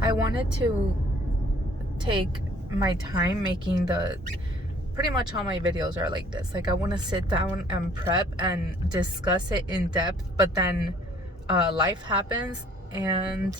I wanted to take my time making pretty much all my videos are like this. Like, I want to sit down and prep and discuss it in depth, but then life happens and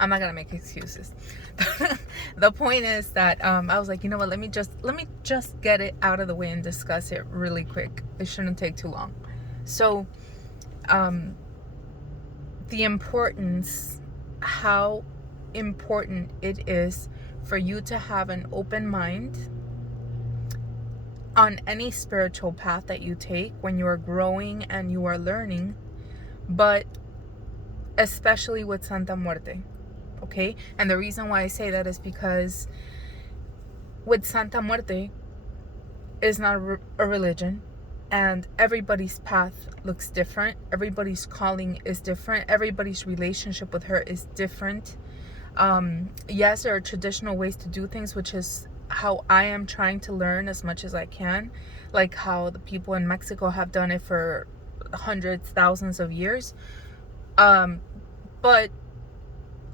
I'm not gonna make excuses. The point is that I was like, you know what, let me just get it out of the way and discuss it really quick. It shouldn't take too long. So the importance, how important it is for you to have an open mind on any spiritual path that you take when you are growing and you are learning, but especially with Santa Muerte. Okay? And the reason why I say that is because with Santa Muerte, it's not a religion, and everybody's path looks different. Everybody's calling is different. Everybody's relationship with her is different. Yes, there are traditional ways to do things, which is how I am trying to learn as much as I can, like how the people in Mexico have done it for hundreds, thousands of years. But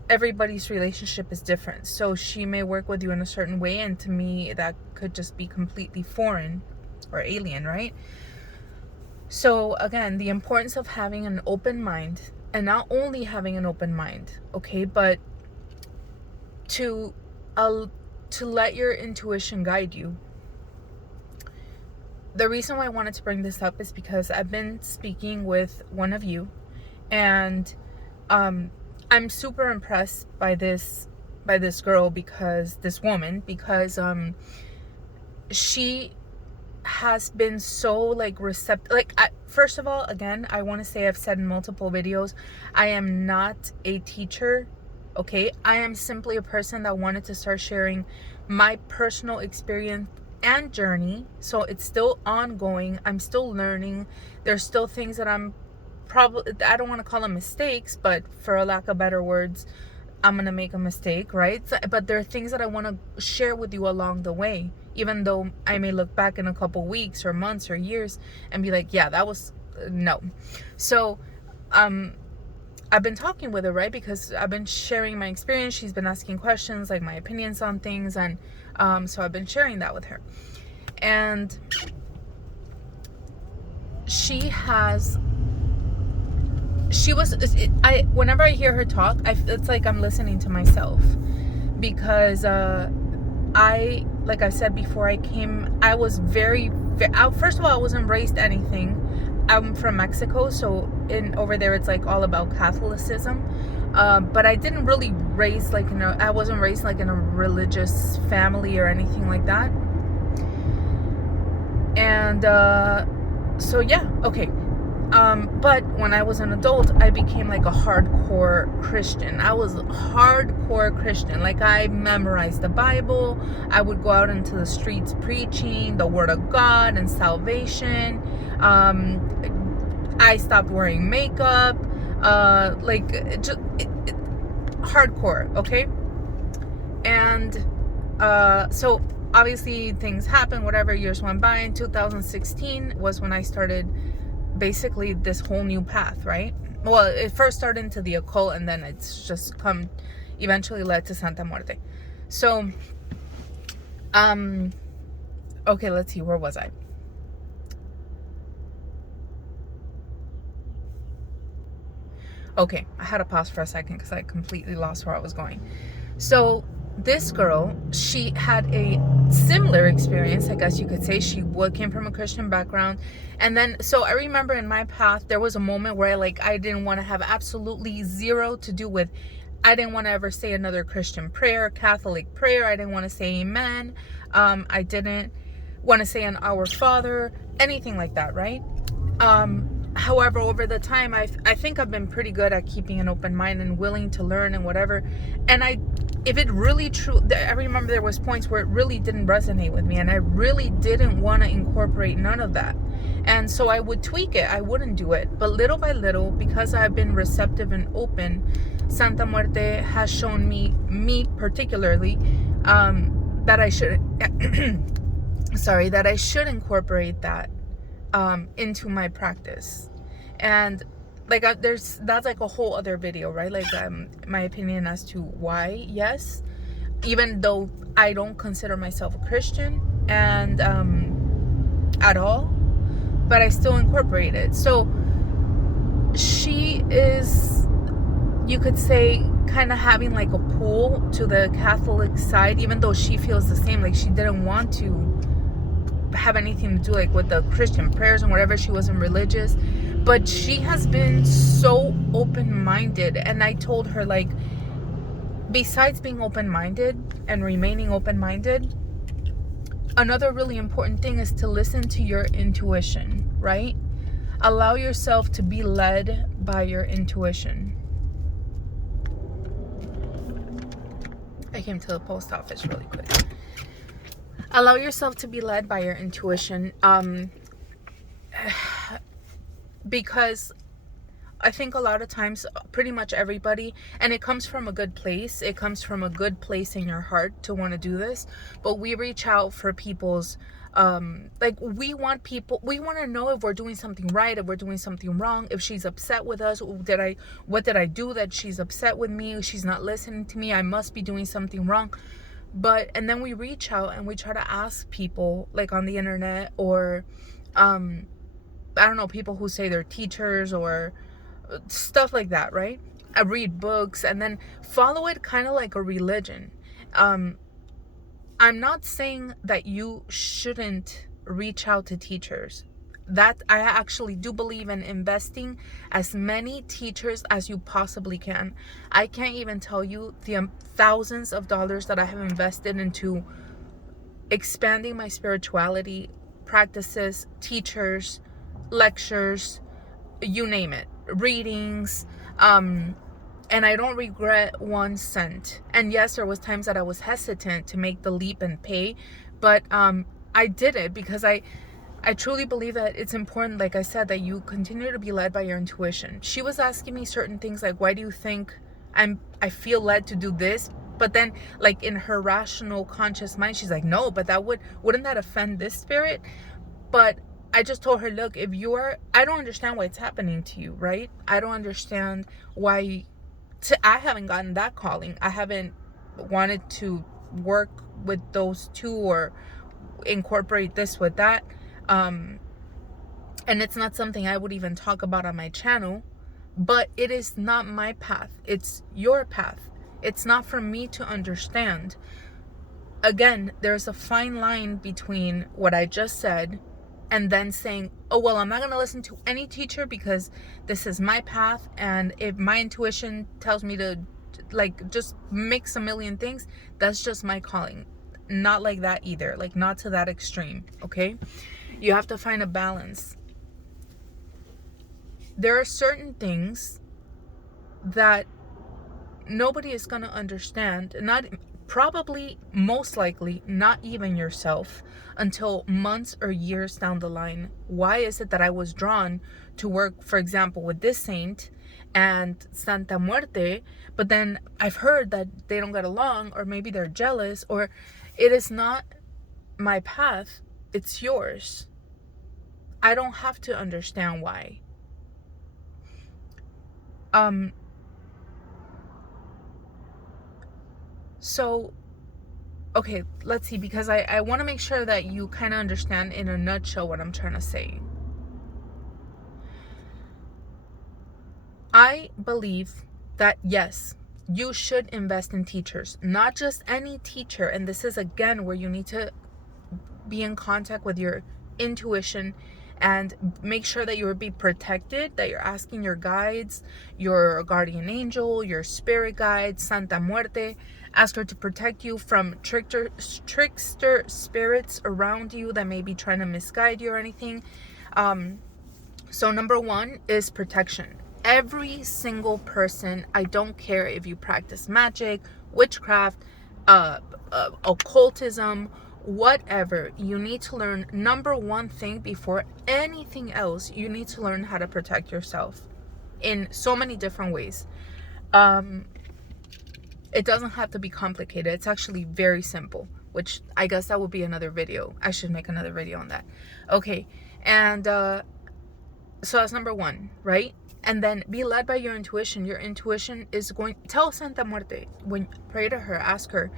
everybody's relationship is different. So she may work with you in a certain way, and to me that could just be completely foreign or alien, right? So again, the importance of having an open mind, and not only having an open mind, okay, but to let your intuition guide you. The reason why I wanted to bring this up is because I've been speaking with one of you, and I'm super impressed by this girl, because this woman, because she has been so like receptive. Like, first of all, again, I want to say, I've said in multiple videos, I am not a teacher. Okay, I am simply a person that wanted to start sharing my personal experience and journey. So it's still ongoing. I'm still learning. There's still things that I don't want to call them mistakes, but for a lack of better words, I'm gonna make a mistake, right? But there are things that I want to share with you along the way, even though I may look back in a couple weeks or months or years and be like, yeah, that was no. So I've been talking with her, right? Because I've been sharing my experience. She's been asking questions, like my opinions on things. And so I've been sharing that with her. And whenever I hear her talk, it's like I'm listening to myself. Because like I said before I came, I was first of all, I wasn't raised anything. I'm from Mexico, so over there it's like all about Catholicism, but I didn't really I wasn't raised like in a religious family or anything like that. And so yeah, okay. But when I was an adult, I became like a hardcore Christian. I was a hardcore Christian. Like, I memorized the Bible. I would go out into the streets preaching the word of God and salvation. I stopped wearing makeup. Hardcore, okay? And so obviously things happened, whatever, years went by. In 2016 was when I started basically this whole new path, right? Well, it first started into the occult, and then it's just eventually led to Santa Muerte. So okay, let's see, where was I? Okay, I had to pause for a second because I completely lost where I was going. So this girl, she had a similar experience, I guess you could say. She came from a Christian background, and then so I remember in my path there was a moment where I didn't want to have absolutely zero to do with. I didn't want to ever say another Christian prayer, Catholic prayer. I didn't want to say amen. I didn't want to say an Our Father, anything like that, right? However, over the time, I think I've been pretty good at keeping an open mind and willing to learn and whatever. And if it really I remember there was points where it really didn't resonate with me, and I really didn't want to incorporate none of that. And so I would tweak it. I wouldn't do it. But little by little, because I've been receptive and open, Santa Muerte has shown me particularly, that I should, that I should incorporate that into my practice. And like that's like a whole other video, right? Like my opinion as to why, yes, even though I don't consider myself a Christian and at all, but I still incorporate it. So she is, you could say, kind of having like a pull to the Catholic side, even though she feels the same. Like she didn't want to have anything to do like with the Christian prayers and whatever. She wasn't religious, but she has been so open-minded. And I told her, like, besides being open-minded and remaining open-minded, another really important thing is to listen to your intuition, right? Allow yourself to be led by your intuition. I came to the post office really quick. Allow yourself to be led by your intuition, because I think a lot of times, pretty much everybody, and it comes from a good place. It comes from a good place in your heart to want to do this. But we reach out for people's, like, we want to know if we're doing something right, if we're doing something wrong, if she's upset with us. What did I do that she's upset with me? She's not listening to me. I must be doing something wrong. And then we reach out and we try to ask people, like on the internet, or, I don't know, people who say they're teachers or stuff like that, right? I read books and then follow it kind of like a religion. I'm not saying that you shouldn't reach out to teachers. That I actually do believe in investing as many teachers as you possibly can. I can't even tell you the thousands of dollars that I have invested into expanding my spirituality practices, teachers, lectures, you name it, readings, and I don't regret 1 cent. And yes, there was times that I was hesitant to make the leap and pay, but I did it because I truly believe that it's important, like I said, that you continue to be led by your intuition. She was asking me certain things like, why do you think I feel led to do this? But then, like, in her rational conscious mind, she's like, no, but wouldn't that offend this spirit? But I just told her, look, I don't understand why it's happening to you, right? I don't understand why I haven't gotten that calling. I haven't wanted to work with those two or incorporate this with that. And it's not something I would even talk about on my channel, but it is not my path. It's your path. It's not for me to understand. Again, there's a fine line between what I just said and then saying, oh, well, I'm not going to listen to any teacher because this is my path. And if my intuition tells me to, like, just mix a million things, that's just my calling. Not like that either. Like, not to that extreme, okay? You have to find a balance. There are certain things that nobody is going to understand, probably, most likely, not even yourself, until months or years down the line. Why is it that I was drawn to work, for example, with this saint and Santa Muerte, but then I've heard that they don't get along, or maybe they're jealous, or it is not my path, it's yours. I don't have to understand why. So, okay, let's see, because I want to make sure that you kind of understand in a nutshell what I'm trying to say. I believe that, yes, you should invest in teachers, not just any teacher. And this is, again, where you need to be in contact with your intuition and make sure that you're be protected, that you're asking your guides, your guardian angel, your spirit guide, Santa Muerte. Ask her to protect you from trickster spirits around you that may be trying to misguide you or anything. So number 1 is protection. Every single person, I don't care if you practice magic, witchcraft, occultism, whatever, you need to learn, number 1 thing before anything else, you need to learn how to protect yourself in so many different ways. It doesn't have to be complicated. It's actually very simple, which I guess that would be another video. I should make another video on that. Okay, and so that's number 1, right? And then be led by your intuition. Your intuition is going, tell Santa Muerte, when pray to her, ask her,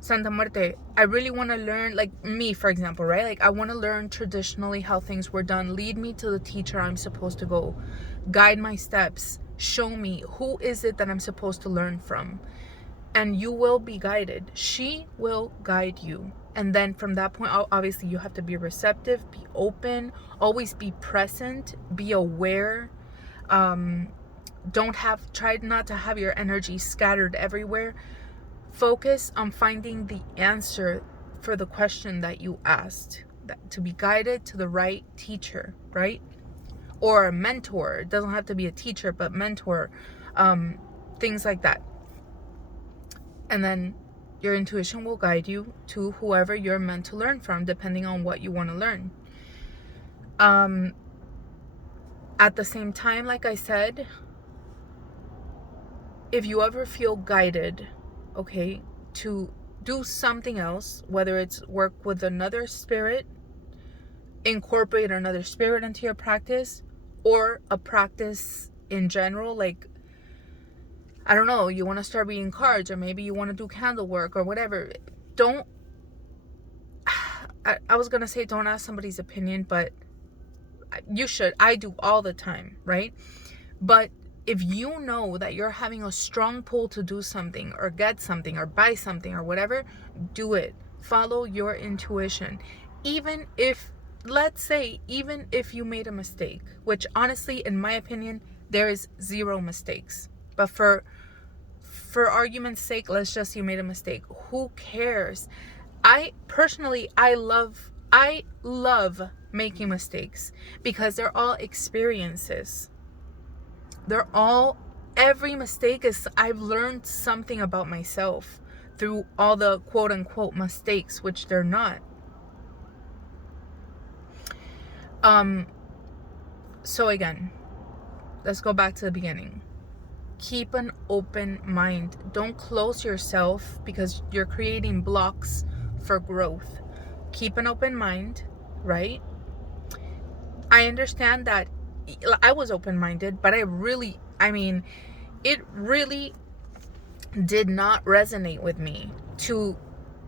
Santa Muerte, I really want to learn, like me, for example, right? Like, I want to learn traditionally how things were done. Lead me to the teacher I'm supposed to go. Guide my steps. Show me, who is it that I'm supposed to learn from? And you will be guided. She will guide you. And then from that point, obviously, you have to be receptive, be open, always be present, be aware. Try not to have your energy scattered everywhere. Focus on finding the answer for the question that you asked, to be guided to the right teacher, right? Or a mentor. It doesn't have to be a teacher, but mentor, things like that. And then your intuition will guide you to whoever you're meant to learn from, depending on what you want to learn. At the same time, like I said, if you ever feel guided, okay, to do something else, whether it's work with another spirit, incorporate another spirit into your practice, or a practice in general, like, I don't know, you want to start reading cards, or maybe you want to do candle work or whatever. I was going to say don't ask somebody's opinion, but you should. I do all the time, right? But if you know that you're having a strong pull to do something or get something or buy something or whatever, do it. Follow your intuition. Even if, let's say, even if you made a mistake, which honestly, in my opinion, there is zero mistakes. But for argument's sake, let's just say you made a mistake. Who cares? I love making mistakes because they're all experiences. Every mistake is, I've learned something about myself through all the quote unquote mistakes, which they're not. So again, let's go back to the beginning. Keep an open mind. Don't close yourself because you're creating blocks for growth. Keep an open mind, right? I understand that I was open-minded, but it really did not resonate with me to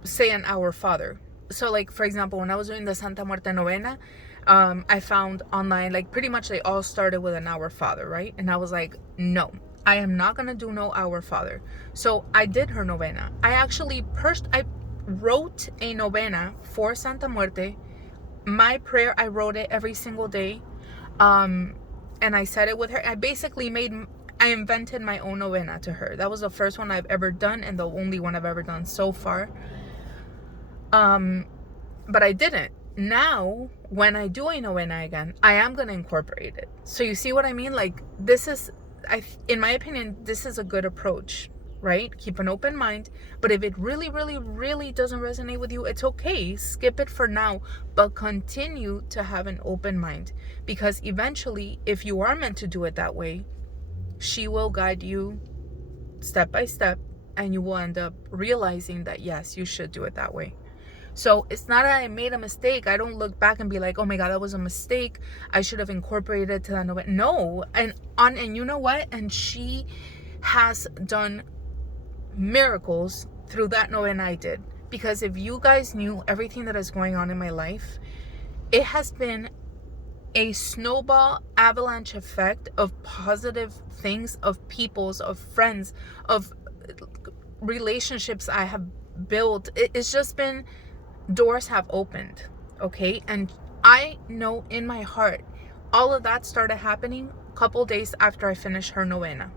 say an Our Father. So, like, for example, when I was doing the Santa Muerte novena, I found online, like, pretty much they all started with an Our Father, right? And I was like, no, I am not going to do no Our Father. So I did her novena. I wrote a novena for Santa Muerte. My prayer, I wrote it every single day. And I said it with her. I invented my own novena to her. That was the first one I've ever done and the only one I've ever done so far. But I didn't. Now, when I do a novena again, I am going to incorporate it. So you see what I mean? Like, in my opinion, this is a good approach, right? Keep an open mind. But if it really, really, really doesn't resonate with you, it's okay. Skip it for now, but continue to have an open mind. Because eventually, if you are meant to do it that way, she will guide you step by step, and you will end up realizing that, yes, you should do it that way. So it's not that I made a mistake. I don't look back and be like, oh my God, that was a mistake. I should have incorporated it to that novena. No. And you know what? And she has done miracles through that novena I did. Because if you guys knew everything that is going on in my life, it has been a snowball avalanche effect of positive things, of people's, of friends, of relationships I have built. It's just been, doors have opened, okay? And I know in my heart, all of that started happening a couple days after I finished her novena.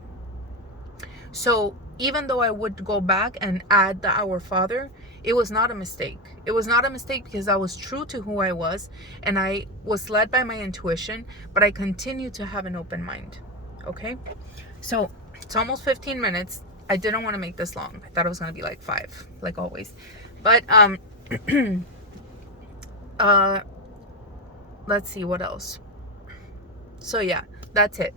So even though I would go back and add the Our Father, it was not a mistake. It was not a mistake because I was true to who I was and I was led by my intuition, but I continue to have an open mind, okay? So it's almost 15 minutes. I didn't want to make this long. I thought it was going to be like 5, like always. But let's see what else. So yeah, that's it.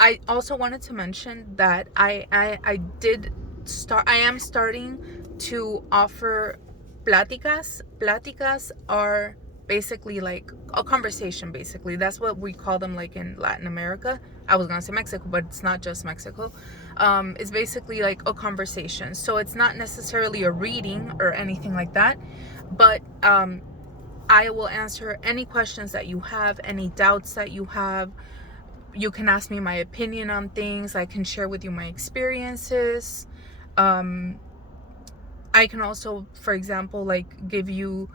I also wanted to mention that I am starting to offer pláticas. Pláticas are basically like a conversation. Basically, that's what we call them, like in Latin America. I was gonna say Mexico, but it's not just Mexico. It's basically like a conversation. So it's not necessarily a reading or anything like that, but I will answer any questions that you have, any doubts that you have. You can ask me my opinion on things. I can share with you my experiences. I can also, for example, like give you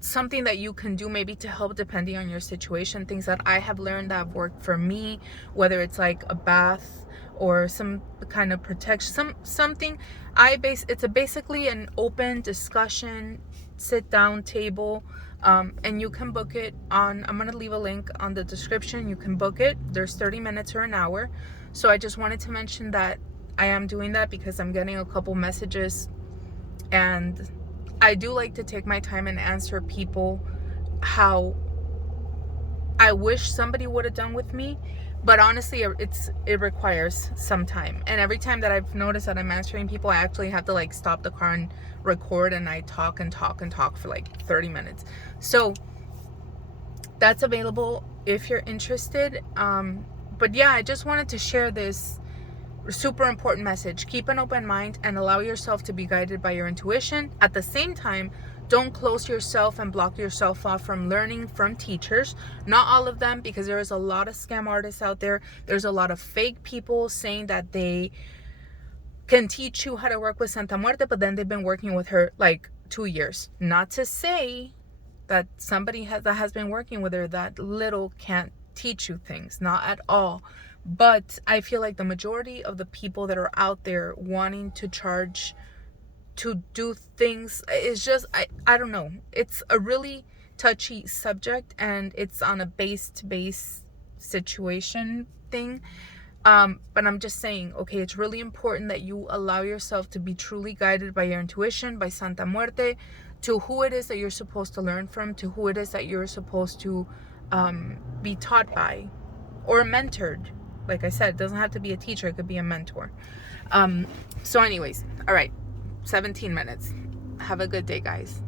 something that you can do maybe to help depending on your situation, things that I have learned that have worked for me, whether it's like a bath or some kind of protection, something. It's basically an open discussion, sit down table, and you can book it on, I'm gonna leave a link on the description. You can book it. There's 30 minutes or an hour. So I just wanted to mention that I am doing that because I'm getting a couple messages, and I do like to take my time and answer people how I wish somebody would have done with me. But honestly, it requires some time. And every time that I've noticed that I'm answering people, I actually have to like stop the car and record, and I talk and talk and talk for like 30 minutes. So that's available if you're interested. But yeah, I just wanted to share this super important message. Keep an open mind and allow yourself to be guided by your intuition. At the same time, don't close yourself and block yourself off from learning from teachers. Not all of them, because there is a lot of scam artists out there. There's a lot of fake people saying that they can teach you how to work with Santa Muerte, but then they've been working with her like 2 years. Not to say that somebody that has been working with her that little can't teach you things, not at all. But I feel like the majority of the people that are out there wanting to charge to do things is just, I don't know. It's a really touchy subject, and it's on a base to base situation thing. But I'm just saying, okay, it's really important that you allow yourself to be truly guided by your intuition, by Santa Muerte, to who it is that you're supposed to learn from, to who it is that you're supposed to be taught by or mentored. Like I said, it doesn't have to be a teacher, it could be a mentor. So anyways, all right, 17 minutes. Have a good day, guys.